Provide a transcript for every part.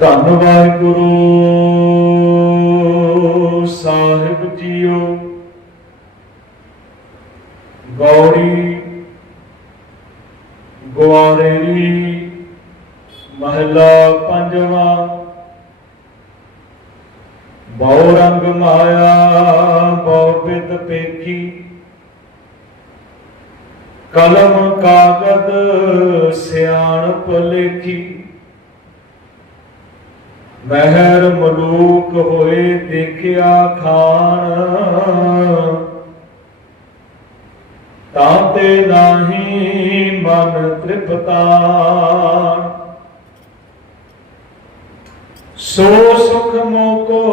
ਧੰਨ ਵਾਹਿਗੁਰੂ। ਸਾਹਿਬ ਜੀਓ ਗੌੜੀ ਗੁਆਰੇਰੀ ਮਹਲਾ ਪੰਜਵਾਂ, ਬਹੁ ਰੰਗ ਮਾਇਆ, ਬਹੁ ਬਿਦ ਪੇਖੀ, ਕਲਮ ਮਨ ਤ੍ਰਿਪਤਾ। ਸੋ ਸੁਖ ਮੋਕੋ,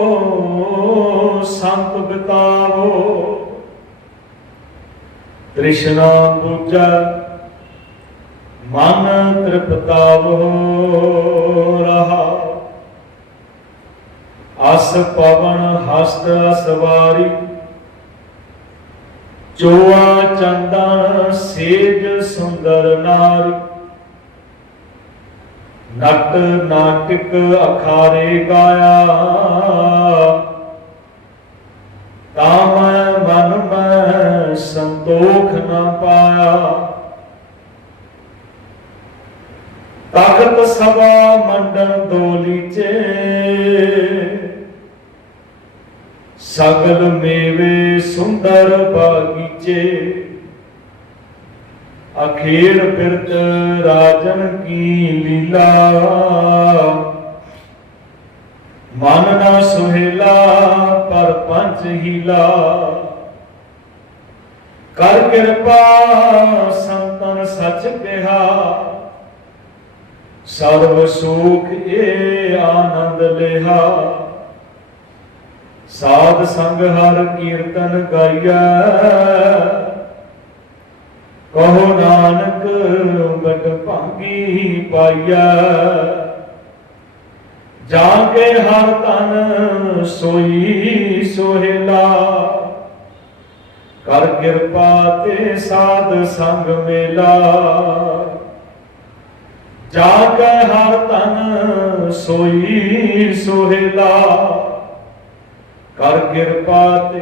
ਸੰਤ ਬਿਤਾਵੋ। ਤ੍ਰਿਸ਼ਨਾ ਬੁਝੈ ਮਨ ਤ੍ਰਿਪਤਾਵੋ ਰਹਾ। ਅਸ ਪਵਨ ਹਸਤ ਸਵਾਰੀ ਚੋਆ ਚੰਦਨ ਸੇਜ ਸੁੰਦਰ ਨਾਰੀ। ਨਟ ਨਾਟਕ ਅਖਾਰੇ ਗਾਇਆ। ਤਾਂ ਮਨ ਮੈਂ ਸੰਤੋਖ ਨਾ ਪਾਇਆ। ਤਖਤ ਸਭਾ ਮੰਡਨ ਦੋਲੀਚੇ ਸਗਲ ਮੇਵੇ ਸੁੰਦਰ ਬਾਗੀਚੇ। ਅਖੇੜ ਫਿਰਤ ਰਾਜਨ ਕੀ ਲੀਲਾ। ਮਨ ਨਾ ਸੁਹੇਲਾ, ਪਰ ਪੰਚ ਹੀਲਾ। ਕਰ ਕਿਰਪਾ, ਸੰਤਨ ਸੱਚ ਕਿਹਾ। ਸਰਬ ਸੁਖ ਏ ਆਨੰਦ ਲਿਹਾ ਸਾਧ ਸੰਗ ਹਰ ਕੀਰਤਨ ਗਾਈਐ। ਕਹੋ ਨਾਨਕ ਬਟ ਭਾਗੀ ਪਾਈਐ। ਜਾ ਕੇ ਹਰ ਤਨ ਸੋਈ ਸੋਹਿਲਾ। ਕਰ ਕਿਰਪਾ ਤੇ ਸਾਧ ਸੰਗ ਮੇਲਾ। ਜਾ ਕੇ ਹਰ ਤਨ ਸੋਈ ਸੋਹਿਲਾ। ਕਰ ਕਿਰਪਾ ਤੇ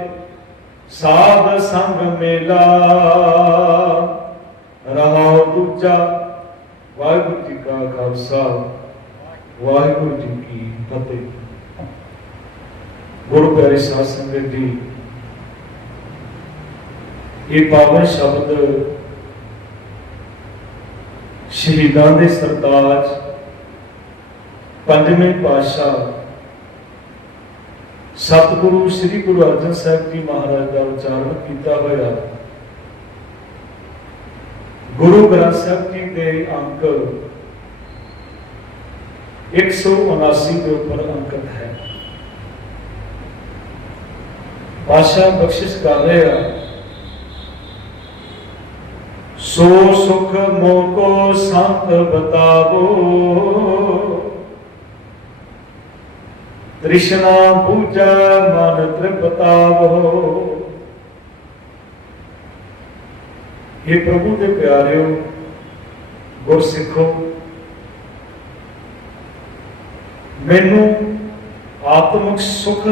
ਸਾਧ ਸੰਗ ਮੇਲਾ। ਰਹਾਉ ਦੂਜਾ, ਵਾਹਿਗੁਰੂ ਜੀ ਕਾ ਖਾਲਸਾ, ਵਾਹਿਗੁਰੂ ਜੀ ਕੀ ਫਤਿਹ। ਗੁਰੂ ਪਿਆਰੇ ਸਾਧ ਸੰਗਤ ਜੀ, ਇਹ ਪਾਵਨ ਸ਼ਬਦ ਸ਼ਹੀਦਾਂ ਦੇ ਸਰਤਾਜ ਪੰਜਵੇਂ ਪਾਤਸ਼ਾਹ ਸਤਿਗੁਰੂ, ਸ੍ਰੀ ਗੁਰੂ ਅਰਜਨ ਸਾਹਿਬ ਜੀ ਮਹਾਰਾਜ ਦਾ ਉਚਾਰਨ ਕੀਤਾ ਹੋਇਆ। ਗੁਰੂ ਗ੍ਰੰਥ ਸਾਹਿਬ ਜੀ ਦੇ ਅੰਕ 179 ਦੇ ਉੱਪਰ ਅੰਕਿਤ ਹੈ। ਪਾਸ਼ਾ ਬਖਸ਼ਿਸ਼ ਕਰ ਰਿਹਾ ਆ। ਸੋ ਸੁਖ ਮੋਕੋ ਸੰਤ ਬਤਾਵੋ। ਤ੍ਰਿਸ਼ਨਾ ਬੂਝੈ ਮਨ ਤ੍ਰਿਪਤਾਵੋ ਇਹ ਪ੍ਰਭੂ ਦੇ ਪਿਆਰਿਓ, ਗੁਰਸਿੱਖੋ, ਮੈਨੂੰ ਆਤਮਿਕ ਸੁਖ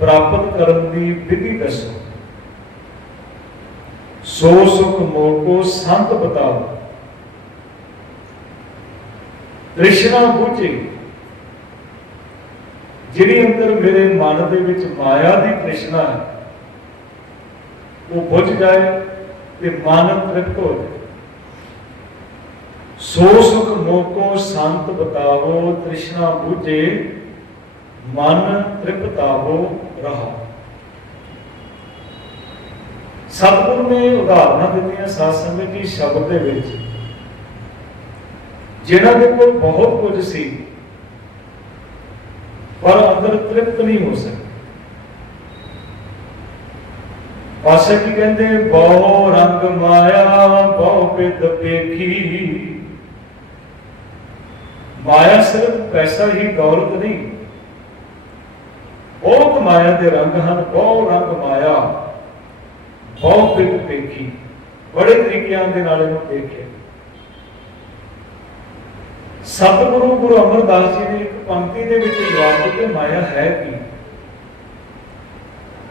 ਪ੍ਰਾਪਤ ਕਰਨ ਦੀ ਵਿਧੀ ਦੱਸੋ। ਸੋ ਸੁਖ ਮੋਕੋ ਸੰਤ ਬਤਾਓ। ਤ੍ਰਿਸ਼ਨਾ ਬੂਝੇ ਜਿਹੜੀ ਅੰਦਰ ਮੇਰੇ ਮਨ ਦੇ ਵਿੱਚ ਮਾਇਆ ਦੀ ਤ੍ਰਿਸ਼ਨਾ ਹੈ, ਉਹ ਬੁਝ ਜਾਏ ਤੇ ਮਨ ਤ੍ਰਿਪਤ ਹੋ ਜਾਏ। ਸੋ ਸੁਖ ਮੋਕੋ ਸੰਤ ਬਤਾਵੋ, ਤ੍ਰਿਸ਼ਨਾ ਬੂਝੇ, ਮਨ ਤ੍ਰਿਪਤਾਵੋ ਰਹਾ। ਸਤਿਗੁਰੂ ਨੇ ਉਦਾਹਰਨਾਂ ਦਿੱਤੀਆਂ ਸਾਧ ਸੰਗਤ ਜੀ ਸ਼ਬਦ ਦੇ ਵਿੱਚ, ਜਿਨ੍ਹਾਂ ਦੇ ਕੋਲ ਬਹੁਤ ਕੁਝ ਸੀ ਪਰ ਅੰਦਰ ਤ੍ਰਿਪਤ ਨਹੀਂ ਹੋ ਸਕੇ ਪਾਸੇ ਕੀ ਕਹਿੰਦੇ ਬਹੁ ਰੰਗ ਮਾਇਆ ਬਹੁ ਬਿਦ ਪੇਖੀ ਮਾਇਆ ਸਿਰਫ ਪੈਸਾ ਹੀ ਦੌਲਤ ਨਹੀਂ ਬਹੁਤ ਮਾਇਆ ਦੇ ਰੰਗ ਹਨ ਬਹੁ ਰੰਗ ਮਾਇਆ ਬਹੁ ਬਿਦ ਪੇਖੀ ਬੜੇ ਤਰੀਕਿਆਂ ਦੇ ਨਾਲ ਇਹਨੂੰ ਦੇਖਿਆ ਸਤਿਗੁਰੂ ਗੁਰੂ ਅਮਰਦਾਸ ਜੀ ਨੇ ਪੰਕਤੀ ਦੇ ਵਿੱਚ ਜਵਾਬ ਦਿੱਤੇ ਮਾਇਆ ਹੈ ਕੀ?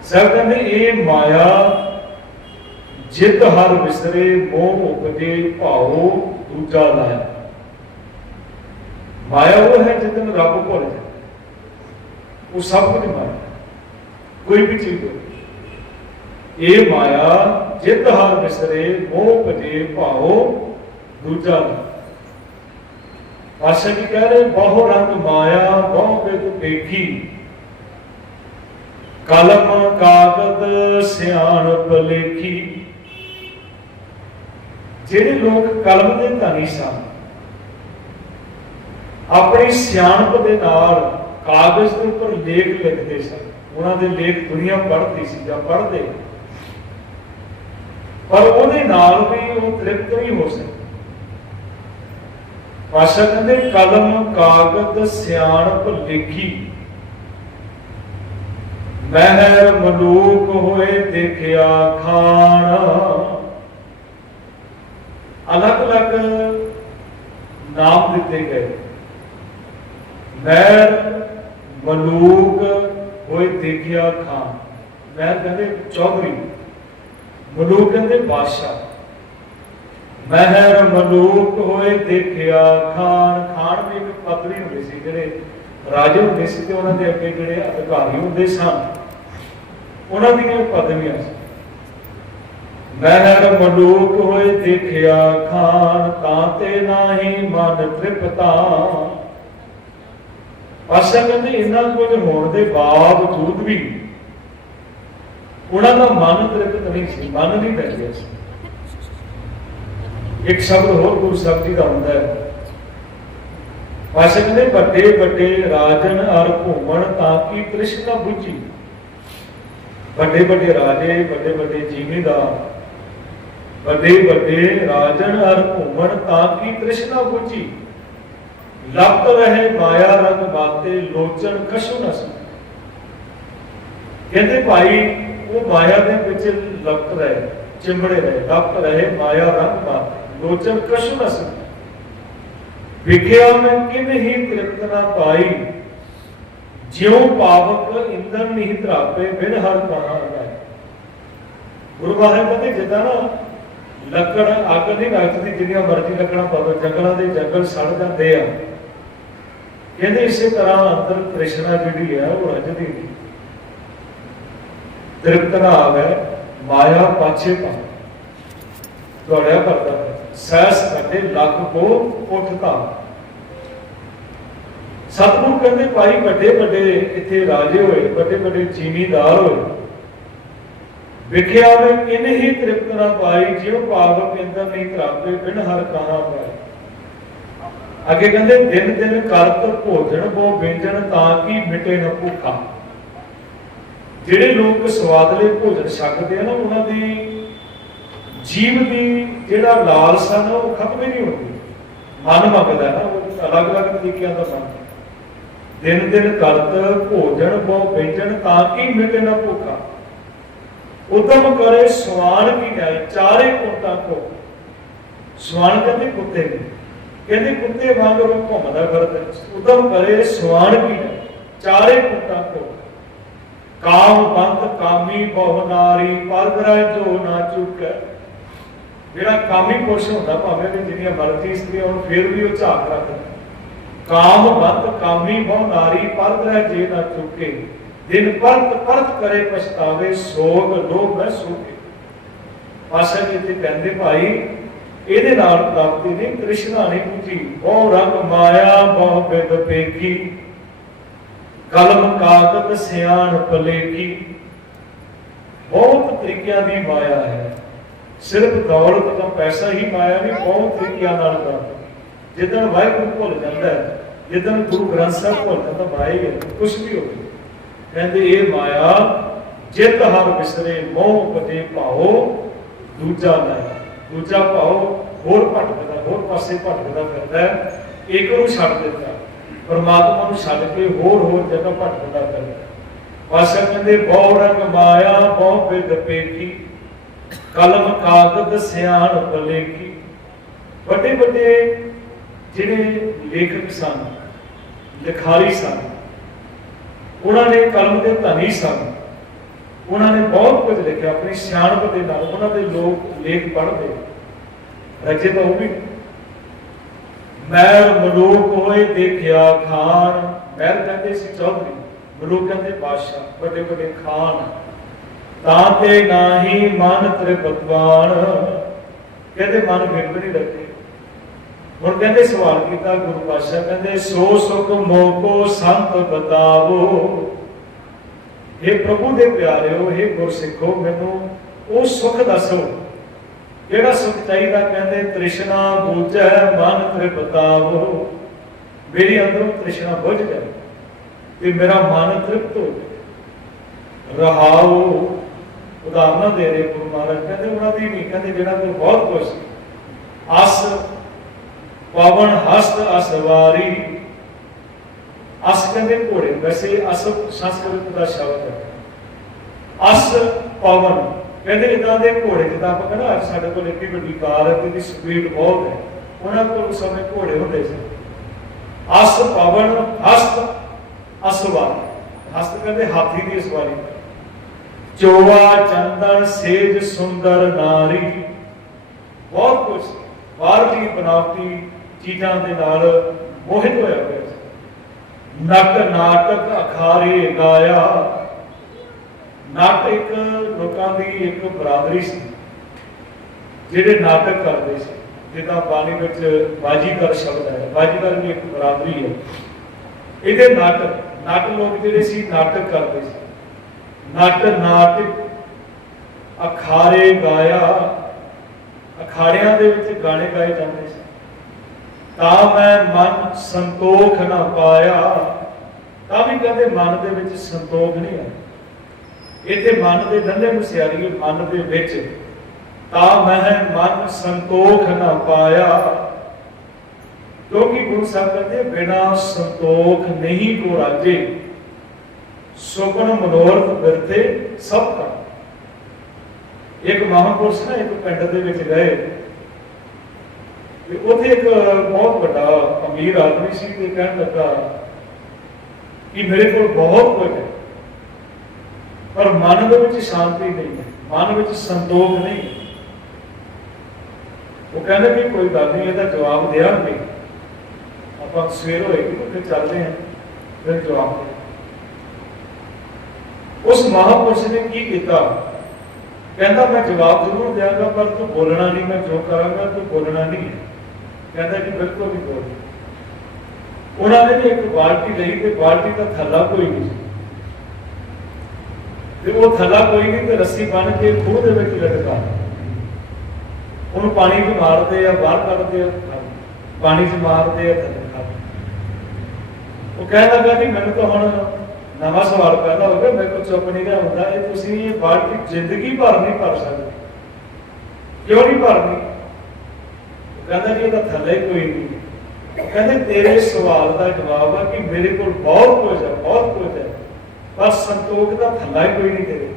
ਸਭ ਕਹਿੰਦੇ, ਇਹ ਮਾਇਆ ਜਿਤ ਹਰ ਵਿਸਰੇ, ਮੋਹ ਉਪਜੇ ਭਾਉ ਦੂਜਾ ਲਾਇਆ। ਮਾਇਆ ਉਹ ਹੈ ਜਿੱਦਨ ਰੱਬ ਭੁੱਲ ਜਾਂਦਾ। ਉਹ ਸਭ ਕੁਝ ਮਾਇਆ ਕੋਈ ਵੀ ਚੀਜ਼ ਇਹ ਮਾਇਆ ਜਿਤ ਹਰ ਵਿਸਰੇ, ਮੋਹ ਉਪਜੇ ਭਾਉ ਦੂਜਾ ਲਾਇਆ। ਆਸ਼ਾ ਜੀ ਕਹਿ ਰਹੇ, ਬਹੁ ਰੰਗ ਮਾਇਆ, ਬਹੁ ਬਿਦ ਦੇਖੀ ਕਲਮ, ਕਾਗਦ, ਸਿਆਣਪ ਲੇਖੀ। ਜਿਹੜੇ ਲੋਕ ਕਲਮ ਦੇ ਧਨੀ ਸਨ, ਆਪਣੀ ਸਿਆਣਪ ਦੇ ਨਾਲ ਕਾਗਜ਼ ਦੇ ਉੱਪਰ ਲੇਖ ਲਿਖਦੇ ਸਨ। ਉਹਨਾਂ ਦੇ ਲੇਖ ਦੁਨੀਆ ਪੜ੍ਹਦੀ ਸੀ ਜਾਂ ਪੜ੍ਹਦੇ। ਪਰ ਉਹਦੇ ਨਾਲ ਵੀ ਉਹ ਤ੍ਰਿਪਤ ਨਹੀਂ ਹੋ ਸਕਦਾ। ਭਾਸ਼ਾ ਕਹਿੰਦੇ ਕਲਮ, ਕਾਗਦ, ਸਿਆਣਪ ਲਿਖੀ। ਮਹਿਰ ਮਲੂਕ ਹੋਏ ਦੇਖਿਆ ਖਾਣ। ਅਲੱਗ ਅਲੱਗ ਨਾਮ ਦਿੱਤੇ ਗਏ। ਮਹਿਰ ਮਲੂਕ ਹੋਏ ਦੇਖਿਆ ਖਾਨ ਮਹਿਰ ਕਹਿੰਦੇ ਚੌਧਰੀ। ਮਲੂਕ ਕਹਿੰਦੇ ਬਾਦਸ਼ਾਹ। ਮਹਿਰ ਮਲੂਕ ਹੋਏ ਦੇਖਿਆ, ਖਾਨ ਖਾਨ ਵੀ ਇੱਕ ਪਦਵੀ ਹੁੰਦੀ ਸੀ ਜਿਹੜੇ ਰਾਜੇ ਹੁੰਦੇ ਸੀ ਤੇ ਉਹਨਾਂ ਦੇ ਅੱਗੇ ਜਿਹੜੇ ਅਧਿਕਾਰੀ ਹੁੰਦੇ ਸਨ, ਉਹਨਾਂ ਦੀਆਂ ਪਦਵੀਆਂ ਸੀ। ਮਹਿਰ ਮਲੂਕ ਹੋਏ ਦੇਖਿਆ, ਖਾਨ ਤਾਂ ਤੇ ਨਾਹੀ ਮਨ ਤ੍ਰਿਪਤਾ। ਅਸਲ ਕਹਿੰਦੇ ਇਹਨਾਂ ਕੁਝ ਹੋਣ ਦੇ ਬਾਵਜੂਦ ਵੀ ਉਹਨਾਂ ਦਾ ਮਨ ਤ੍ਰਿਪਤ ਨਹੀਂ ਸੀ, ਮਨ ਨਹੀਂ ਬੈਠਿਆ ਸੀ। ਇੱਕ ਸ਼ਬਦ ਹੋਰ ਗੁਰੂ ਸਾਹਿਬ ਜੀ ਦਾ ਹੁੰਦਾ ਹੈ। ਪਾਸ਼ਾ ਕਹਿੰਦੇ ਵੱਡੇ ਵੱਡੇ ਰਾਜਨ ਅਰ ਘੁੰਮਣ ਤਾਂ ਕੀ ਤ੍ਰਿਸ਼ਨਾ ਬੁਝੀ। ਵੱਡੇ ਵੱਡੇ ਰਾਜੇ, ਵੱਡੇ ਵੱਡੇ ਜ਼ਿਮੀਂਦਾਰ ਵੱਡੇ ਵੱਡੇ ਰਾਜਨ ਅਰ ਘੁੰਮਣ ਤਾਂ ਕੀ ਤ੍ਰਿਸ਼ਨਾ ਬੁਝੀ। ਲੱਪ ਰਹੇ ਮਾਇਆ ਰੰਗ ਬਾਤੇ ਲੋਚਨ ਕਸ਼ੂ ਨਸ ਕਹਿੰਦੇ ਭਾਈ, ਉਹ ਮਾਇਆ ਦੇ ਵਿੱਚ ਲਪਟ ਰਹੇ, ਚਿੰਬੜੇ ਰਹੇ ਲੱਪ ਰਹੇ ਮਾਇਆ ਰੰਗ ਬਾਤੇ। ਲੋਚਨ ਕਸ਼ੂ ਨਸ ਵਿਖਿਆ ਮੈਂ ਕਿਨ ਹੀ ਤ੍ਰਿਪਤ ਨਾ ਪਾਈ। ਜਿਉ ਪਾਵਕ ਇੰਦਨ ਨਹੀਂ ਧਰਾਪੇ, ਬਿਨ ਹਰ ਕਹਾ ਗਏ ਗੁਰੂ ਮਹਾਰਾਜ ਕਹਿੰਦੇ, ਜਿੱਦਾਂ ਨਾ ਲੱਕੜ ਅੱਗ ਨਹੀਂ ਰੱਖਦੀ ਜਿੰਨੀਆਂ ਮਰਜ਼ੀ ਲੱਕੜਾਂ ਪਾਵੇ ਜੰਗਲਾਂ ਦੇ ਜੰਗਲ ਸੜ ਜਾਂਦੇ ਆ। ਕਹਿੰਦੇ ਇਸੇ ਤਰ੍ਹਾਂ ਅੰਦਰ ਤ੍ਰਿਸ਼ਨਾ ਜਿਹੜੀ ਹੈ ਉਹ ਰਜਦੀ ਨਹੀਂ। ਤ੍ਰਿਪਤ ਆਵੇ, ਮਾਇਆ ਪਾਛੇ ਪਾ। ਦੌੜਿਆ ਕਰਦਾ। ਹੈ ਸਹਿਸ ਲੱਖ ਕੋ ਉੱਠਦਾ ਸਤਿਗੁਰੂ ਕਹਿੰਦੇ, ਭਾਈ ਵੱਡੇ ਵੱਡੇ ਇੱਥੇ ਰਾਜੇ ਹੋਏ ਵੱਡੇ ਵੱਡੇ ਜ਼ਿਮੀਂਦਾਰ ਹੋਏ। ਵਿਖਿਆ ਵੇ ਕਿਨ ਹੀ ਤ੍ਰਿਪਤ ਨਾ ਪਾਈ, ਜਿਉ ਪਾਵਕ ਇੰਦਰ ਨਹੀਂ ਤਰਾਪੇ ਬਿਨ ਹਰ ਕਹਾ ਪਾਏ। ਅੱਗੇ ਕਹਿੰਦੇ ਦਿਨ ਦਿਨ ਕਰਤ ਭੋਜਨ ਬੋ ਵਿੰਜਨ ਤਾਂ ਕੀ ਮਿਟੇ ਨ ਭੁੱਖਾ। ਜਿਹੜੇ ਲੋਕ ਸਵਾਦਲੇ ਭੋਜਨ ਛਕਦੇ ਆ ਨਾ, ਉਹਨਾਂ ਦੀ ਜੀਵ ਦੀ ਜਿਹੜਾ ਲਾਲਸਾ ਨਾ ਉਹ ਖਤਮ ਹੀ ਨਹੀਂ ਹੁੰਦੀ। ਮਨ ਮੰਗਦਾ ਨਾ, ਉਹ ਅਲੱਗ-ਅਲੱਗ ਤਰੀਕਿਆਂ ਦਾ ਮਨ। ਦਿਨ ਦਿਨ ਕਰਤ, ਭੋਜਨ, ਬਹੁ ਵਿੰਜਨ ਤਾਂ ਕੀ ਮਿਟੇ ਨਾ ਭੁੱਖਾ। ਉਦਮ ਕਰੇ ਸਵਾਨ ਕੀ ਗੱਲ ਚਾਰੇ ਕੋਟਾਂ ਕੋ। ਸਵਾਨ ਕਹਿੰਦੇ ਕੁੱਤੇ ਨੂੰ। ਕਹਿੰਦੇ ਕੁੱਤੇ ਵਾਂਗ ਉਹ ਘੁੰਮਦਾ ਫਿਰਦਾ। ਉਦਮ ਕਰੇ ਸਵਾਨ ਕੀ ਗੱਲ ਚਾਰੇ ਕੋਟਾਂ ਕੋ। ਕਾਮ ਬੰਤ ਕਾਮੀ ਬਹੁ ਨਾਰੀ ਪਰਗਰਾ ਜੋ ਨਾ ਚੁੱਕੈ। ਜਿਹੜਾ ਕਾਮੀ ਪੁਰਸ਼ ਹੁੰਦਾ ਭਾਵੇਂ ਵੀ ਜਿੰਨੀਆਂ ਮਰਜ਼ੀ ਇਸਤਰੀਆਂ ਹੋਣ ਫਿਰ ਵੀ ਉਹ ਝਾਕ ਰੱਖਦਾ। ਕਾਮ ਬੰਤ ਕਾਮੀ ਬਹੁ ਨਾਰੀ ਪਰਗਰਾ ਜੇ ਨਾ ਚੁੱਕੇ। ਦਿਨ ਪਰਤ ਪਰਤ ਕਰੇ ਪਛਤਾਵੇ, ਸੋਗ ਲੋਭ ਮੈਂ ਸੋਕੇ। ਪਾਸ਼ਾ ਜੀ ਕਹਿੰਦੇ ਭਾਈ, ਇਹਦੇ ਨਾਲ ਪ੍ਰਾਪਤੀ ਨਹੀਂ, ਕ੍ਰਿਸ਼ਨਾ ਨਹੀਂ ਬੁਝੀ। ਬਹੁ ਰੰਗ ਮਾਇਆ, ਬਹੁ ਬਿਦ ਪੇਖੀ। ਕਲਮ ਕਾਗਤ ਸਿਆਣ ਪਲੇਖੀ। ਬਹੁਤ ਤਰੀਕਿਆਂ ਦੀ ਮਾਇਆ ਹੈ। ਸਿਰਫ ਦੌਲਤ ਜਾਂ ਪੈਸਾ ਹੀ ਮਾਇਆ ਨਹੀਂ ਬਹੁਤ ਤਰੀਕਿਆਂ ਨਾਲ ਕਰਦਾ ਜਿੱਦਣ ਵਾਹਿਗੁਰੂ ਭੁੱਲ ਜਾਂਦਾ ਜਿੱਦਣ ਗੁਰੂ ਗ੍ਰੰਥ ਸਾਹਿਬ ਭੁੱਲ ਜਾਂਦਾ, ਮਾਇਆ ਕੁਝ ਵੀ ਹੋਵੇ ਕਹਿੰਦੇ, ਇਹ ਮਾਇਆ, ਜਿਤ ਹਰ ਵਿਸਰੇ ਮੋਹ ਕਦੇ ਭਾਓ, ਦੂਜਾ ਲੈ ਦੂਜਾ ਭਾਓ, ਹੋਰ ਭਟਕਦਾ, ਹੋਰ ਪਾਸੇ ਭਟਕਦਾ ਫਿਰਦਾ ਇੱਕ ਨੂੰ ਛੱਡ ਦਿੱਤਾ ਪਰਮਾਤਮਾ ਨੂੰ ਛੱਡ ਕੇ ਹੋਰ ਹੋਰ ਜਗ੍ਹਾ ਭਟਕਦਾ ਫਿਰਦਾ ਵਾਸਾ ਕਹਿੰਦੇ, ਬਹੁ ਰੰਗ ਮਾਇਆ, ਬਹੁ ਬਿਦ ਪੇਖੀ ਕਲਮ ਕਾਗਦ ਸਿਆਣ ਭਲੇਖੀ। ਵੱਡੇ ਵੱਡੇ ਜਿਹੜੇ ਲੇਖਕ ਸਨ, ਲਿਖਾਰੀ ਸਨ, ਉਹਨਾਂ ਨੇ ਕਲਮ ਦੇ ਧਨੀ ਸਨ। ਉਹਨਾਂ ਨੇ ਬਹੁਤ ਕੁਝ ਲਿਖਿਆ, ਆਪਣੀ ਸਿਆਣਪ ਦੇ ਨਾਲ ਉਹਨਾਂ ਦੇ ਲੋਕ ਲੇਖ ਪੜ੍ਹਦੇ। ਰਚੇ ਤਾਂ ਉਹ ਵੀ ਮੈਂ ਮਲੂਕ ਹੋਏ ਦੇਖਿਆ ਖਾਨ। ਮੈਂ ਕਹਿੰਦੇ ਸੀ ਚੌਧਰੀ, ਮਲੂਕ ਕਹਿੰਦੇ ਬਾਦਸ਼ਾਹ, ਵੱਡੇ ਵੱਡੇ ਖਾਨ। ਤਾਂ ਨਾਹੀ ਮਨ ਤ੍ਰਿਪਤਵਾਨ। ਕਹਿੰਦੇ ਮਨ ਬਿਲਕੁਲ ਨਹੀਂ ਰੱਖੇ ਹੁਣ ਕਹਿੰਦੇ ਸਵਾਲ ਕੀਤਾ ਗੁਰੂ ਪਾਤਸ਼ਾਹ, ਕਹਿੰਦੇ, ਸੋ ਸੁਖ ਮੋਕੋ ਸੰਤ ਬਤਾਵੋ। ਇਹ ਪ੍ਰਭੂ ਦੇ ਪਿਆਰਿਓ ਇਹ ਗੁਰਸਿੱਖੋ, ਮੈਨੂੰ ਉਹ ਸੁਖ ਦੱਸੋ। ਜਿਹੜਾ ਸੁਖ ਚਾਹੀਦਾ, ਕਹਿੰਦੇ, ਤ੍ਰਿਸ਼ਨਾ ਬੂਝੈ ਮਨ ਤ੍ਰਿਪਤਾਵੋ। ਮੇਰੀ ਅੰਦਰੋਂ ਤ੍ਰਿਸ਼ਨਾ ਬੁਝ ਜਾਏ ਤੇ ਮੇਰਾ ਮਨ ਤ੍ਰਿਪਤ ਹੋ ਜਾਏ। ਰਹਾਓ। ਉਦਾਹਰਨਾਂ ਦੇ ਰਹੇ ਗੁਰੂ ਮਹਾਰਾਜ। ਕਹਿੰਦੇ ਉਹਨਾਂ ਦੀ ਨਹੀਂ ਕਹਿੰਦੇ ਜਿਹੜਾ ਕੋਈ ਬਹੁਤ ਕੁਝ ਸੀ। ਅਸ ਪਵਨ ਹਸਤ ਅਸਵਾਰੀ। ਅਸ ਕਹਿੰਦੇ ਘੋੜੇ। ਵੈਸੇ ਅਸ ਸੰਸਕ੍ਰਿਤ ਦਾ ਸ਼ਬਦ ਹੈ। ਅਸ ਪਵਨ। ਕਹਿੰਦੇ ਇਦਾਂ ਦੇ ਘੋੜੇ, ਜਿੱਦਾਂ ਆਪਾਂ ਕਹਿੰਦਾ ਸਾਡੇ ਕੋਲ ਇੱਡੀ ਵੱਡੀ ਕਾਰ ਹੈ ਤੇ ਇਹਦੀ ਸਪੀਡ ਬਹੁਤ ਹੈ। ਉਹਨਾਂ ਕੋਲ ਸਮੇਂ ਘੋੜੇ ਹੁੰਦੇ ਸੀ। ਅਸ ਪਵਨ ਹਸਤ ਅਸਵਾਰੀ। ਹਸਤ ਕਹਿੰਦੇ ਹਾਥੀ ਦੀ ਸਵਾਰੀ ਚੋਆ ਚੰਦਨ ਸੇਜ ਸੁੰਦਰ ਨਾਰੀ। ਬਹੁਤ ਕੁਝ ਬਾਹਰਲੀ ਬਨਾਵਟੀ ਚੀਜ਼ਾਂ ਦੇ ਨਾਲ ਮੋਹਿਤ ਹੋਇਆ ਹੋਇਆ ਸੀ। ਨਟ ਨਾਟਕ ਅਖਾਰੇ ਗਾਇਆ। ਨਟ ਇੱਕ ਲੋਕਾਂ ਦੀ ਇੱਕ ਬਰਾਦਰੀ ਸੀ, ਜਿਹੜੇ ਨਾਟਕ ਕਰਦੇ ਸੀ। ਜਿੱਦਾਂ ਬਾਣੀ ਵਿੱਚ ਬਾਜੀਗਰ ਸ਼ਬਦ ਹੈ। ਬਾਜੀਗਰ ਵੀ ਇੱਕ ਬਰਾਦਰੀ ਹੈ। ਇਹਦੇ ਨਾਟਕ ਨਟ ਲੋਕ ਜਿਹੜੇ ਸੀ, ਨਾਟਕ ਕਰਦੇ ਸੀ। ਨਟ ਨਾਟਕ ਅਖਾਰੇ ਗਾਇਆ, ਅਖਾੜਿਆਂ ਦੇ ਵਿੱਚ ਗਾਣੇ ਗਾਏ ਜਾਂਦੇ ਸੀ। ਤਾਂ ਮੈਂ ਮਨ ਸੰਤੋਖ ਨਾ ਪਾਇਆ, ਤਾਂ ਵੀ ਕਦੇ ਮਨ ਦੇ ਵਿੱਚ ਸੰਤੋਖ ਨਹੀਂ ਆਇਆ। ਇੱਥੇ ਮਨ ਦੇ ਦੰਦੇ ਮੁਸਿਆਰੀ ਮਨ ਦੇ ਵਿੱਚ, ਤਾਂ ਮੈਂ ਮਨ ਸੰਤੋਖ ਨਾ ਪਾਇਆ। ਕਿਉਂਕਿ ਗੁਰੂ ਸਾਹਿਬ ਕਹਿੰਦੇ, ਬਿਨਾ ਸੰਤੋਖ ਨਹੀਂ ਕੋ ਰਾਜੇ। ਸੁਪਨ ਮਨੋਰਥ ਬਿਰਥੇ ਸਭ ਕਾ ਇੱਕ ਮਹਾਂਪੁਰਸ਼ ਨਾ ਇੱਕ ਪਿੰਡ ਦੇ ਵਿੱਚ ਗਏ। ਤੇ ਉੱਥੇ ਇੱਕ ਬਹੁਤ ਵੱਡਾ ਅਮੀਰ ਆਦਮੀ ਸੀ ਤੇ ਕਹਿਣ ਲੱਗਾ ਕਿ ਮੇਰੇ ਕੋਲ ਬਹੁਤ ਕੁਝ ਹੈ, ਪਰ ਮਨ ਦੇ ਵਿੱਚ ਸ਼ਾਂਤੀ ਨਹੀਂ ਹੈ, ਮਨ ਵਿੱਚ ਸੰਤੋਖ ਨਹੀਂ ਉਹ ਕਹਿੰਦੇ ਵੀ ਕੋਈ ਗੱਲ ਨਹੀਂ, ਇਹਦਾ ਜਵਾਬ ਦਿਆਂਗੇ। ਆਪਾਂ ਸਵੇਰ ਹੋਏਗੀ ਤਾਂ ਚੱਲਦੇ ਹਾਂ, ਫਿਰ ਜਵਾਬ ਦੇ ਉਸ ਮਹਾਪੁਰਸ਼ ਨੇ ਕੀ ਕੀਤਾ? ਕਹਿੰਦਾ, ਮੈਂ ਜਵਾਬ ਜ਼ਰੂਰ ਦਿਆਂਗਾ, ਪਰ ਤੂੰ ਬੋਲਣਾ ਨਹੀਂ, ਮੈਂ ਜੋ ਕਰਾਂਗਾ, ਤੂੰ ਬੋਲਣਾ ਨਹੀਂ ਹੈ। ਕਹਿੰਦਾ, ਜੀ, ਬਿਲਕੁਲ ਨਹੀਂ ਬੋਲ ਉਹਨਾਂ ਨੇ ਵੀ ਇੱਕ ਬਾਲਟੀ ਲਈ ਤੇ ਬਾਲਟੀ ਦਾ ਥੱਲਾ ਕੋਈ ਨਹੀਂ ਤੇ ਉਹ ਥੱਲਾ ਕੋਈ ਨਹੀਂ ਤੇ ਰੱਸੀ ਬੰਨ ਕੇ ਖੂਹ ਦੇ ਵਿੱਚ ਲਟਕਾ ਉਹਨੂੰ ਪਾਣੀ 'ਚ ਮਾਰਦੇ ਆ, ਬਾਹਰ ਕੱਢਦੇ ਆ ਪਾਣੀ 'ਚ ਮਾਰਦੇ ਆ, ਥੱਲੇ ਉਹ ਕਹਿਣ ਲੱਗਾ ਕਿ ਮੈਨੂੰ ਤਾਂ ਹੁਣ ਨਵਾਂ ਸਵਾਲ ਪੈਦਾ ਹੋ ਗਿਆ ਮੇਰੇ ਕੋਲ ਚੁੱਪ ਨਹੀਂ ਰਿਹਾ ਹੁੰਦਾ। ਇਹ ਤੁਸੀਂ ਇਹ ਬਾਲਟੀ ਜ਼ਿੰਦਗੀ ਭਰ ਨਹੀਂ ਭਰ ਸਕਦੇ। ਕਿਉਂ ਨਹੀਂ ਭਰਨੀ? ਕਹਿੰਦਾ ਜੀ ਇਹਦਾ ਥੱਲੇ ਕੋਈ ਨਹੀਂ। ਕਹਿੰਦੇ, ਤੇਰੇ ਸਵਾਲ ਦਾ ਜਵਾਬ ਆ ਕਿ ਮੇਰੇ ਕੋਲ ਬਹੁਤ ਕੁਝ ਹੈ ਬਹੁਤ ਕੁਝ ਹੈ ਪਰ ਸੰਤੋਖ ਦਾ ਥੱਲਾ ਹੀ ਕੋਈ ਨਹੀਂ ਤੇਰੇ।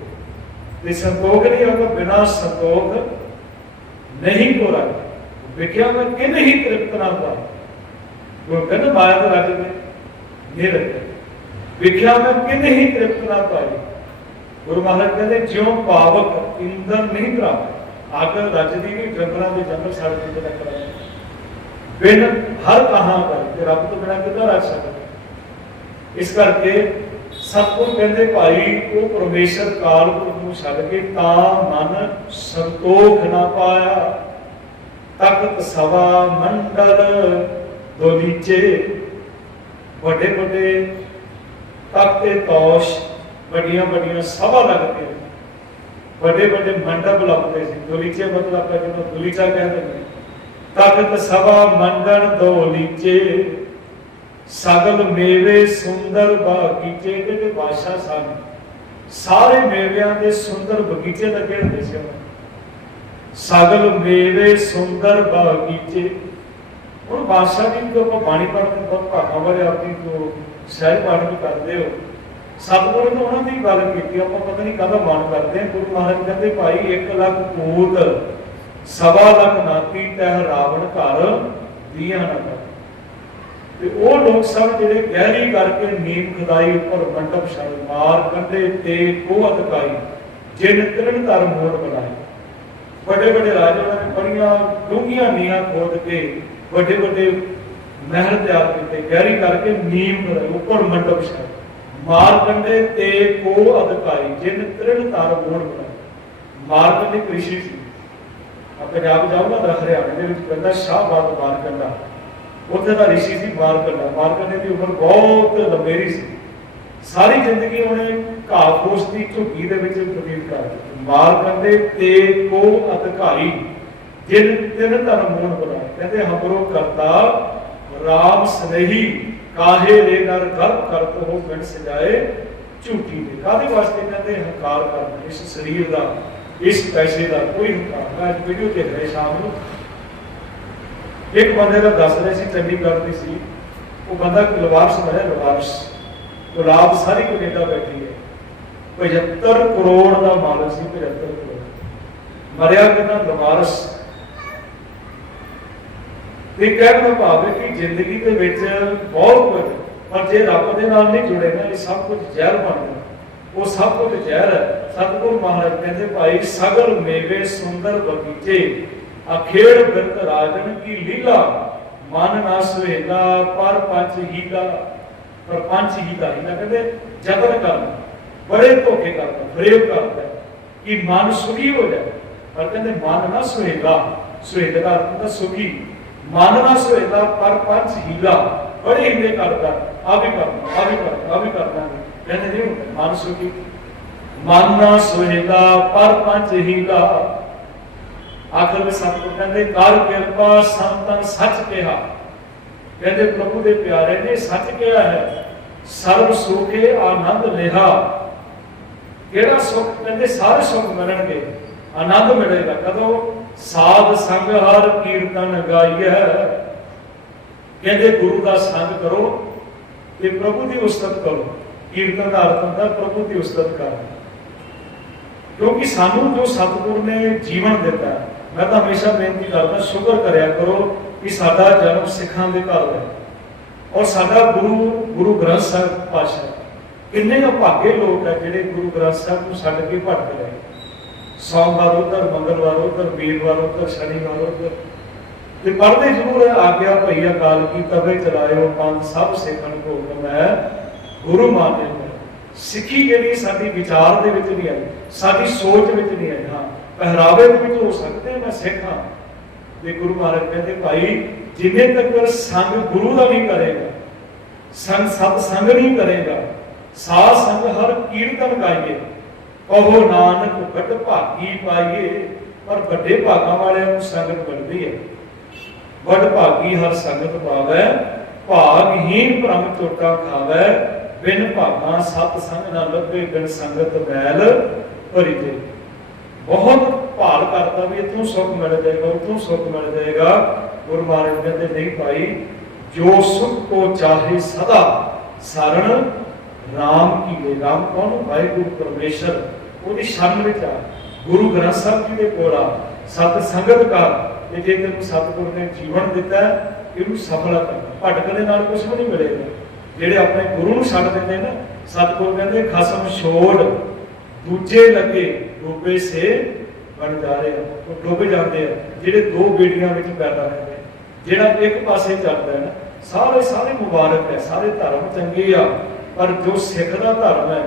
ਤੇ ਸੰਤੋਖ ਨਹੀਂ ਆਉਂਦਾ ਬਿਨਾ ਸੰਤੋਖ ਨਹੀਂ ਕੋ ਵਿਖਿਆ ਮੈਂ ਕਿੰਨੇ ਹੀ ਤ੍ਰਿਪਤ ਨਾ ਹੁੰਦਾ ਉਹ ਕਹਿੰਦਾ, ਮਾਇਆ ਦੇ ਰਾਜ ਨੇ ਇਹ ਵਿਖਿਆ ਮੈਂ ਕਿਨ ਹੀ ਤ੍ਰਿਪਤ ਨਾ ਪਾਈ। ਗੁਰੂ ਮਹਾਰਾਜ ਕਹਿੰਦੇ, ਜਿਉ ਪਾਵਕ ਇੰਦਰ ਨਹੀਂ ਪ੍ਰਾਪਤ, ਆਕਰ ਰੱਜਦੀ ਨਹੀਂ ਜੰਗਲਾਂ ਦੇ ਜੰਗਲ ਛੱਡ ਕੇ ਤੇ ਕਰਾਂਗੇ ਬਿਨ ਹਰ ਕਹਾਂ ਪਰ ਤੇ ਰੱਬ ਤੋਂ ਬਿਨਾਂ ਕਿੱਦਾਂ ਰੱਜ ਸਕਦਾ? ਇਸ ਕਰਕੇ ਸਤਿਗੁਰ ਕਹਿੰਦੇ ਭਾਈ, ਉਹ ਪਰਮੇਸ਼ਰ ਕਾਲਪੁਰ ਨੂੰ ਛੱਡ ਕੇ ਤਾਂ ਮਨ ਸੰਤੋਖ ਨਾ ਪਾਇਆ। ਤਖਤ ਸਵਾ ਮੰਡਲ ਦੋਲੀਚੇ ਵੱਡੇ ਵੱਡੇ ਤਖਤੇ ਤੋਸ਼ ਵੱਡੀਆਂ ਵੱਡੀਆਂ ਸਭਾ ਲੱਗਦੀਆਂ ਵੱਡੇ ਵੱਡੇ ਮੰਡਪ ਲੱਗਦੇ ਸੀ। ਦੋਲੀਚੇ ਮਤਲਬ ਆਪਾਂ ਜਿਹਨੂੰ ਦੋਲੀਚਾ ਕਹਿੰਦੇ ਨੇ। ਤਖਤ ਸਭਾ ਮੰਡਲ ਦੋਲੀਚੇ, ਸਗਲ ਮੇਵੇ, ਸੁੰਦਰ ਬਾਗੀਚੇ ਦੇ ਤੇ ਬਾਦਸ਼ਾਹ ਸਨ। ਸਾਰੇ ਮੇਵਿਆਂ ਦੇ ਸੁੰਦਰ ਬਗੀਚੇ ਲੱਗੇ ਹੁੰਦੇ ਸੀ? ਸਗਲ ਮੇਵੇ, ਸੁੰਦਰ ਬਾਗੀਚੇ। ਹੁਣ ਬਾਦਸ਼ਾਹ ਦੀ ਜੋ ਆਪਾਂ ਬਾਣੀ ਪੜ੍ਹਦੇ ਬਹੁਤ ਭਾਗਾਂ ਵਾਲੇ ਆਪਣੀ ਜੋ ਸਹਿਜ ਪਾਠ ਕਰਦੇ ਹੋ, ਸਤਿਗੁਰੂ ਨੇ ਉਹਨਾਂ ਦੀ ਗੱਲ ਕੀਤੀ, ਆਪਾਂ ਪਤਾ ਨਹੀਂ ਕਦੋਂ ਮਾਨ ਕਰਦੇ ਹਾਂ। ਗੁਰੂ ਮਹਾਰਾਜ ਕਹਿੰਦੇ, ਭਾਈ 1 ਲੱਖ ਪੂਤ, ਸਵਾ ਲੱਖ ਨਾਤੀ, ਤਹਿ ਰਾਵਣ ਘਰ ਦੀਆ ਨਾ ਤੇ। ਉਹ ਲੋਕ ਸਭ ਜਿਹੜੇ ਗਹਿਰੀ ਕਰਕੇ ਨੀਮ ਖਦਾਈ ਉੱਪਰ ਮੰਡਪ ਛੜ ਮਾਰ ਤੇ ਕੋ ਅਧਕਾਈ ਜਿਨ ਤਿਰਨ ਧਰ ਮੋੜ ਬਣਾਏ। ਵੱਡੇ ਵੱਡੇ ਰਾਜਾਵਾਂ ਨੇ ਬੜੀਆਂ ਡੂੰਘੀਆਂ ਨੀਹਾਂ ਖੋਦ ਕੇ ਵੱਡੇ ਵੱਡੇ ਮਹਿਲ ਤਿਆਰ ਕੀਤੇ, ਗਹਿਰੀ ਕਰਕੇ ਨੀਮ ਖਦਾਈ ਉੱਪਰ ਮੰਡਪ ਛੜ ਮਾਰ ਤੇ ਕੋ ਅਧਕਾਈ ਜਿਨ ਤਿਰਨ ਧਰ ਮੋੜ ਬਣਾਏ। ਮਾਰ ਕ੍ਰਿਸ਼ੀ ਸੀ। ਆ ਪੰਜਾਬ ਜਾਊਗਾ ਤਾਂ ਹਰਿਆਣੇ ਦੇ ਵਿੱਚ ਪੈਂਦਾ ਸ਼ਾਹਬਾਦ ਮਾਰਕੰਡਾ ਉੱਥੇ ਦਾ ਰਿਸ਼ੀ ਸੀ ਮਾਰਕੰਡਾ ਮਾਰਕੰਡੇ ਦੀ ਉਮਰ ਬਹੁਤ ਲੰਬੇਰੀ ਸੀ। ਸਾਰੀ ਜ਼ਿੰਦਗੀ ਉਹਨੇ ਘਾਹ ਫੂਸ ਦੀ ਝੁੱਗੀ ਦੇ ਵਿੱਚ ਬਤੀਤ ਕਰ ਦਿੱਤੀ। ਮਾਰਕੰਡੇ ਤੇ ਕੋ ਅਧਿਕਾਰੀ ਜਿਨ ਤਿਨ ਧਰਮ ਮੂਣ ਬਣਾਏ ਕਹਿੰਦੇ ਹਮਰੋ ਕਰਤਾ, ਰਾਮ ਸਨੇਹੀ, ਕਾਹੇ ਰੇ ਨਰ ਗਰਭ ਕਰਤ ਹੋ ਗਣ ਸਜਾਏ, ਝੂਠੀ ਦੇ ਕਾਦੇ ਵਾਸਤੇ ਕਹਿੰਦੇ ਹੰਕਾਰ ਕਰਨਾ? ਇਸ ਸਰੀਰ ਦਾ, ਇਸ ਪੈਸੇ ਦਾ ਕੋਈ ਹੰਕਾਰ ਮੈਂ ਅੱਜ ਵੀਡੀਓ ਦੇਖ ਰਿਹਾ ਸ਼ਾਮ ਨੂੰ। ਇੱਕ ਬੰਦੇ ਦਾ ਦੱਸ ਰਹੇ ਸੀ, ਚੰਡੀਗੜ੍ਹ ਦੀ ਸੀ। ਉਹ ਬੰਦਾ ਲਵਾਰਸ ਬਣਿਆ, ਲਵਾਰਸ। ਗੁਲਾਬ ਸਾਰੀ ਕੈਨੇਡਾ ਬੈਠੀ ਹੈ। 75 ਕਰੋੜ ਦਾ ਮਾਲਕ ਸੀ 75 ਕਰੋੜ। ਮਰਿਆ ਕਿੰਨਾ? ਲਵਾਰਸ। ਤੇ ਕਹਿਣ ਦਾ ਭਾਵ ਹੈ ਕਿ ਜ਼ਿੰਦਗੀ ਦੇ ਵਿੱਚ ਬਹੁਤ ਕੁਝ, ਪਰ ਜੇ ਰੱਬ ਦੇ ਨਾਲ ਨਹੀਂ ਜੁੜੇ ਨਾ ਇਹ ਸਭ ਕੁਝ ਜ਼ਹਿਰ ਬਣ ਉਹ ਸਭ ਕੁਝ ਜ਼ਹਿਰ ਹੈ। ਸਤਿਗੁਰ ਮਹਾਰਾਜ ਕਹਿੰਦੇ, ਭਾਈ, ਸਗਲ ਮੇਵੇ ਸੁੰਦਰ ਬਗੀਚੇ, ਅਖੇੜ ਬਿਰਤ ਰਾਜਨ ਕੀ ਲੀਲਾ, ਮਨ ਨਾ ਸੁਹੇਲਾ ਪਰ ਪੰਚ ਹੀਲਾ ਪਰ ਪੰਚ ਹੀਲਾ ਹੀਲਾ ਕਹਿੰਦੇ, ਜਤਨ ਕਰਨਾ, ਬੜੇ ਧੋਖੇ ਕਰਦਾ ਫਰੇਬ ਕਰਦਾ ਕਿ ਮਨ ਸੁਖੀ ਹੋ ਜਾਏ। ਪਰ ਕਹਿੰਦੇ, ਮਨ ਨਾ ਸੁਹੇਲਾ ਸੁਹੇਲਾ ਦਾ ਸੁਖੀ। ਮਨ ਨਾ ਪਰ ਪੰਚ ਹੀਲਾ ਬੜੇ ਹੀਲੇ ਕਰਦਾ ਆ ਵੀ ਕਰਨਾ ਆ ਵੀ ਕਰਨਾ ਆ ਵੀ ਕਰਨਾ ਕਹਿੰਦੇ ਨਹੀਂ ਹੁੰਦਾ, ਮਨ ਸੁਖੀ ਮਨ ਪਰ ਪੰਚ ਹੀਲਾ। ਆਖਰ ਵਿੱਚ ਸਤਿਗੁਰ ਕਹਿੰਦੇ ਕਰ ਕਿਰਪਾ ਸੰਤਨ ਸੱਚ ਕਿਹਾ। ਕਹਿੰਦੇ ਪ੍ਰਭੂ ਦੇ ਪਿਆਰੇ ਨੇ ਸੱਚ ਕਿਹਾ ਹੈ ਸਰਬ ਸੁਖੇ ਆਨੰਦ ਲਿਹਾ ਕਿਹੜਾ ਸੁਖ? ਕਹਿੰਦੇ ਸਾਰੇ ਸੁਖ ਮਿਲਣਗੇ ਆਨੰਦ ਮਿਲੇਗਾ। ਕਦੋਂ? ਸਾਧ ਸੰਗ ਹਰ ਕੀਰਤਨ ਗਾਈਐ। ਕਹਿੰਦੇ ਗੁਰੂ ਦਾ ਸੰਗ ਕਰੋ ਤੇ ਪ੍ਰਭੂ ਦੀ ਉਸਤਤ ਕਰੋ। ਕੀਰਤਨ ਦਾ ਅਰਥ ਹੁੰਦਾ ਪ੍ਰਭੂ ਦੀ ਉਸਤਤ ਕਰਨਾ। ਕਿਉਂਕਿ ਸਾਨੂੰ ਜੋ ਸਤਿਗੁਰ ਨੇ ਜੀਵਨ ਦਿੱਤਾ, ਮੈਂ ਤਾਂ ਹਮੇਸ਼ਾ ਬੇਨਤੀ ਕਰਦਾ, ਸ਼ੁਕਰ ਕਰਿਆ ਕਰੋ ਕਿ ਸਾਡਾ ਜਨਮ ਸਿੱਖਾਂ ਦੇ ਘਰ ਹੋਇਆ। ਔਰ ਸਾਡਾ ਗੁਰੂ ਗੁਰੂ ਗ੍ਰੰਥ ਸਾਹਿਬ ਪਾਸ਼ਾ ਕਿੰਨੇ ਭਾਗੇ ਲੋਕ ਹੈ ਜਿਹੜੇ ਗੁਰੂ ਗ੍ਰੰਥ ਸਾਹਿਬ ਨੂੰ ਛੱਡ ਕੇ ਭਟਕ ਰਹੇ। ਸੋਮਵਾਰ ਉਧਰ, ਮੰਗਲਵਾਰ ਉਧਰ, ਵੀਰਵਾਰ ਉਧਰ, ਸ਼ਨੀਵਾਰ ਉਧਰ। ਤੇ ਪੜ੍ਹਦੇ ਜ਼ਰੂਰ ਆਗਿਆ ਭਈ ਅਕਾਲ ਕੀ ਤਵੇ ਚਲਾਇਓ ਪੰਥ ਸਭ ਸਿੱਖਣ ਕੋ ਮੈਂ ਗੁਰੂ ਮਾਨੇ ਸਿੱਖੀ ਜਿਹੜੀ ਸਾਡੀ ਵਿਚਾਰ ਦੇ ਵਿੱਚ ਨਹੀਂ ਆਈ, ਸਾਡੀ ਸੋਚ ਵਿੱਚ ਨਹੀਂ ਆਈ। ਹਾਂ, ਪਹਿਰਾਵੇ ਦੇ ਵਿੱਚ ਹੋ ਸਕਦੇ ਮੈਂ ਸਿੱਖ ਹਾਂ। ਤੇ ਗੁਰੂ ਮਹਾਰਾਜ ਕਹਿੰਦੇ, ਭਾਈ, ਜਿੰਨੇ ਤੱਕ ਸੰਗ ਗੁਰੂ ਦਾ ਨਹੀਂ ਕਰੇਗਾ, ਸੰਗ ਸਤ ਸੰਗ ਨਹੀਂ ਕਰੇਗਾ, ਸਾਧ ਸੰਗ ਹਰ ਕੀਰਤਨ ਗਾਈਏ ਕਹੋ ਨਾਨਕ, ਵੱਡ ਭਾਗੀ ਪਾਈਏ, ਪਰ ਵੱਡੇ ਭਾਗਾਂ ਵਾਲਿਆਂ ਨੂੰ ਸੰਗਤ ਮਿਲਦੀ ਹੈ। ਵੱਡ ਭਾਗੀ ਹਰ ਸੰਗਤ ਪਾਵੈ ਭਾਗਹੀਨ ਭ੍ਰਮ ਚੋਟਾ ਖਾਵੈ। ਬਿਨ ਭਾਗਾਂ ਸਤ ਸੰਗ ਨਾ ਲੱਭੇ, ਬਿਨ ਸੰਗਤ ਮੈਲ ਭਰੀ ਜੇ ਬਹੁਤ ਭਾਲ ਕਰਦਾ ਵੀ ਇਥੋਂ ਸੁੱਖ ਮਿਲ ਜਾਏਗਾ, ਉਥੋਂ ਸੁੱਖ ਮਿਲ ਜਾਏਗਾ। ਗੁਰੂ ਮਹਾਰਾਜ ਕਹਿੰਦੇ, ਨਹੀਂ ਭਾਈ, ਜੋ ਸੁਖ ਕੋ ਚਾਹੇ ਸਦਾ ਸਰਣ ਰਾਮ ਕੀ ਵੇ ਰਾਮ ਕੌਣ? ਵਾਹਿਗੁਰੂ ਪਰਮੇਸ਼ਰ। ਉਹਦੀ ਸ਼ਰਨ ਵਿੱਚ ਆ। ਗੁਰੂ ਗ੍ਰੰਥ ਸਾਹਿਬ ਜੀ ਦੇ ਕੋਲ ਆ। ਸਤ ਸੰਗਤ ਕਰ ਤੇ ਜੇ ਤੈਨੂੰ ਸਤਿਗੁਰ ਨੇ ਜੀਵਨ ਦਿੱਤਾ ਇਹਨੂੰ ਸਫਲ ਕਰ। ਭਟਕ ਦੇ ਨਾਲ ਕੁਝ ਵੀ ਨਹੀਂ ਮਿਲੇਗਾ। ਜਿਹੜੇ ਆਪਣੇ ਗੁਰੂ ਨੂੰ ਛੱਡ ਦਿੰਦੇ ਨਾ, ਸਤਿਗੁਰ ਕਹਿੰਦੇ, ਖਸਮ ਛੋੜ। ਦੂਜੇ ਲੱਗੇ ਡੋਬੇ ਸੇ ਬਣ ਜਾ ਰਹੇ ਆ, ਉਹ ਡੁੱਬ ਜਾਂਦੇ ਆ। ਜਿਹੜੇ ਦੋ ਬੇੜੀਆਂ ਵਿੱਚ ਪੈਦਾ ਰਹਿੰਦੇ ਜਿਹੜਾ ਇੱਕ ਪਾਸੇ ਚੱਲਦਾ ਹੈ ਨਾ, ਸਾਰੇ ਸਾਰੇ ਮੁਬਾਰਕ ਹੈ, ਸਾਰੇ ਧਰਮ ਚੰਗੇ ਆ। ਪਰ ਜੋ ਸਿੱਖ ਦਾ ਧਰਮ ਹੈ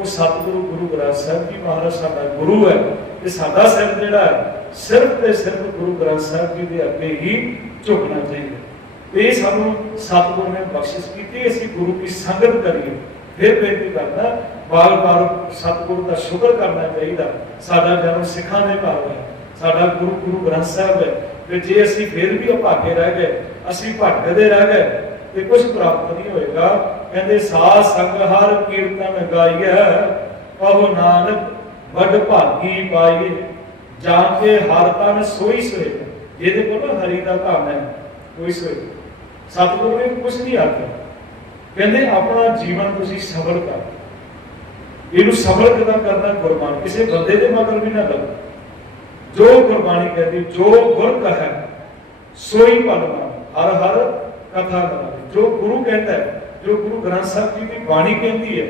ਉਹ ਸਤਿਗੁਰੂ ਗੁਰੂ ਗ੍ਰੰਥ ਸਾਹਿਬ ਜੀ ਮਹਾਰਾਜ ਸਾਡਾ ਗੁਰੂ ਹੈ ਤੇ ਸਾਡਾ ਸਿਰ ਜਿਹੜਾ ਹੈ, ਸਿਰਫ ਤੇ ਸਿਰਫ ਗੁਰੂ ਗ੍ਰੰਥ ਸਾਹਿਬ ਜੀ ਦੇ ਅੱਗੇ ਹੀ ਝੁਕਣਾ ਚਾਹੀਦਾ ਇਹ ਸਾਨੂੰ ਸਤਿਗੁਰ ਨੇ ਬਖਸ਼ਿਸ਼ ਕੀਤੀ, ਅਸੀਂ ਗੁਰੂ ਦੀ ਸੰਗਤ ਕਰੀਏ। ਫਿਰ ਬੇਨਤੀ ਕਰਦਾ ਬਾਰ ਬਾਰ ਸਤਿਗੁਰੂ ਦਾ ਸ਼ੁਕਰ ਕਰਨਾ ਚਾਹੀਦਾ। ਸਾਡਾ ਜਨਮ ਸਿੱਖਾਂ ਦੇ ਘਰ ਹੈ, ਸਾਡਾ ਗੁਰੂ ਗੁਰੂ ਗ੍ਰੰਥ ਸਾਹਿਬ ਹੈ। ਤੇ ਜੇ ਅਸੀਂ ਫਿਰ ਵੀ ਅਭਾਗੇ ਰਹਿ ਗਏ, ਅਸੀਂ ਭਟਕਦੇ ਰਹਿ ਗਏ ਤੇ ਕੁਝ ਪ੍ਰਾਪਤ ਨਹੀਂ ਹੋਏਗਾ। ਕਹਿੰਦੇ, ਸਾਧ ਸੰਗ ਹਰ ਕੀਰਤਨ ਗਾਈਐ, ਕਹੋ ਨਾਨਕ ਵੱਡ ਭਾਗੀ ਪਾਈਏ ਜਾਂ ਕੇ ਹਰ ਤਨ ਸੋਈ ਸੋਏ, ਜਿਹਦੇ ਕੋਲ ਹਰੀ ਦਾ ਧਨ ਹੈ, ਕੋਈ ਸੋਏ। ਸਤਿਗੁਰੂ ਨੇ ਕੁਝ ਨਹੀਂ ਆਖਿਆ। ਕਹਿੰਦੇ, ਆਪਣਾ ਜੀਵਨ ਤੁਸੀਂ ਸਬਰ ਕਰ। ਇਹਨੂੰ ਸਬਰ ਕਿਦਾਂ ਕਰਨਾ ਗੁਰਬਾਣੀ। ਕਿਸੇ ਬੰਦੇ ਦੇ ਮਤਲਬ ਵੀ ਨਾ ਲੱਗੋ ਜੋ ਗੁਰਬਾਣੀ ਕਹਿੰਦੀ, ਜੋ ਗੁਰ ਕਹੈ ਸੋਈ ਭਲਵਾ ਹਰ ਹਰ ਕਥਾ ਕਰਾਵੇ ਜੋ ਗੁਰੂ ਕਹਿੰਦਾ ਹੈ, ਜੋ ਗੁਰੂ ਗ੍ਰੰਥ ਸਾਹਿਬ ਜੀ ਦੀ ਬਾਣੀ ਕਹਿੰਦੀ ਹੈ,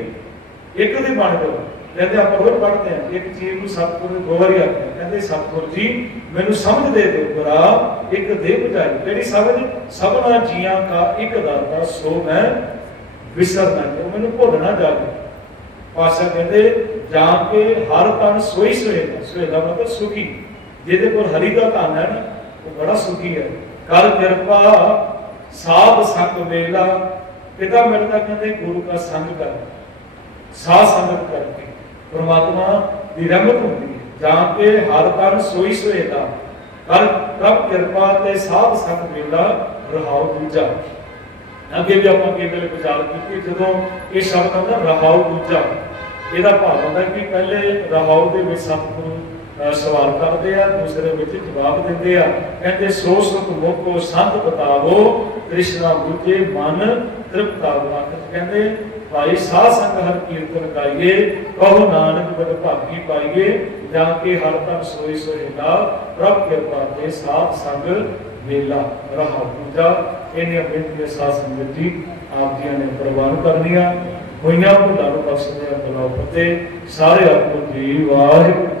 ਇੱਕ ਦੇ ਬਣ ਜਾਓ ਕਹਿੰਦੇ ਆਪਾਂ ਰੋਜ਼ ਪੜ੍ਹਦੇ ਹਾਂ, ਇੱਕ ਚੀਜ਼ ਨੂੰ ਸਤਿਗੁਰੂ ਨੇ ਦੋ ਕਹਿੰਦੇ ਸਤਿਗੁਰ ਜੀ, ਮੈਨੂੰ ਸਮਝ ਦੇ ਦਿਓ ਗੁਰਾ ਇੱਕ ਦੇ ਬੁਝਾਈ। ਜਿਹੜੀ ਸਮਝ? ਸਭਨਾ ਜੀਆਂ ਦਾ ਇੱਕ ਦਾਤਾ, ਸੋ ਮੈਂ ਵਿਸਰ ਨਾ ਜਾਉ ਮੈਨੂੰ ਭੁੱਲ ਨਾ ਜਾਵੇ। ਪਾਸ਼ਾ ਕਹਿੰਦੇ, ਜਾਂ ਕੇ ਹਰ ਤਨ ਸੋਈ ਸੋਏਗਾ ਸੋਏਗਾ ਮਤਲਬ ਸੁਖੀ। ਜਿਹਦੇ ਕੋਲ ਹਰੀ ਦਾ ਧਨ ਹੈ ਨਾ, ਉਹ ਬੜਾ ਸੁਖੀ ਹੈ। ਕਰ ਕਿਰਪਾ ਸਾਧ ਸੰਗ ਮੇਲਾ, ਪਿਤਾ ਮਿਲਦਾ ਕਹਿੰਦੇ, ਗੁਰੂ ਦਾ ਸੰਗ ਕਰ। ਸਾਧ ਸੰਗਤ ਕਰਕੇ। ਪ੍ਰਮਾਤਮਾ ਦੀ ਰਹਿਮਤ ਹੁੰਦੀ ਹੈ। ਜਾਂ ਕਿ ਹਰ ਤਨ ਸੋਈ ਸੋਏਗਾ ਕਰ ਪ੍ਰਭ ਕਿਰਪਾ ਤੇ ਸਾਧ ਸੰਗ ਮੇਲਾ ਰਹਾਉ ਦੂਜਾ। ਅੱਗੇ ਵੀ ਆਪਾਂ ਅੱਗੇ ਵੇਲੇ ਵਿਚਾਰ ਕੀਤੀ, ਜਦੋਂ ਇਹ ਸ਼ਬਦ ਆਉਂਦਾ, ਰਹਾਉ ਦੂਜਾ। ਇਹਦਾ ਭਾਵ ਹੁੰਦਾ ਕਿ ਪਹਿਲੇ ਰਹਾਉ ਦੇ ਵਿੱਚ ਸਤਿਗੁਰੂ ਸਵਾਲ ਕਰਦੇ ਆ, ਦੂਸਰੇ ਵਿੱਚ ਜਵਾਬ ਦਿੰਦੇ ਆ। ਕਹਿੰਦੇ, ਸੋ ਸੁਖ ਮੋਕੋ ਸੰਤ ਬਤਾਵੋ, ਕ੍ਰਿਸ਼ਨਾ ਬੁਝੇ ਮਨ ਤ੍ਰਿਪਤਾਵੋ ਕਹਿੰਦੇ, ਭਾਈ ਸਾਧ ਸੰਗ ਹਰ ਕੀਰਤਨ ਗਾਈਏ ਕਹੋ ਨਾਨਕ ਬਦ ਭਾਗੀ ਪਾਈਏ, ਜਾਂ ਕਿ ਹਰ ਤਨ ਸੋਈ ਸੋਏਗਾ ਪ੍ਰਭ ਕਿਰਪਾ ਤੇ ਸਾਧ ਸੰਗ ਵੇਲਾ ਰਹਾ ਪੂਜਾ। ਇਹਨੇ ਬੇਨਤੀ ਸਾਧ ਸੰਗਤ ਜੀ ਆਪ ਜੀਆਂ ਨੇ ਪ੍ਰਵਾਨ ਕਰਨੀਆਂ। ਹੋਈਆਂ ਭੁੱਲਾਂ ਨੂੰ ਬਖਸ਼ਦੇ ਆ ਬਲਾਉ ਫਤੇ ਸਾਰੇ ਆਪੋ ਜੀ ਵਾਹਿਗੁਰੂ।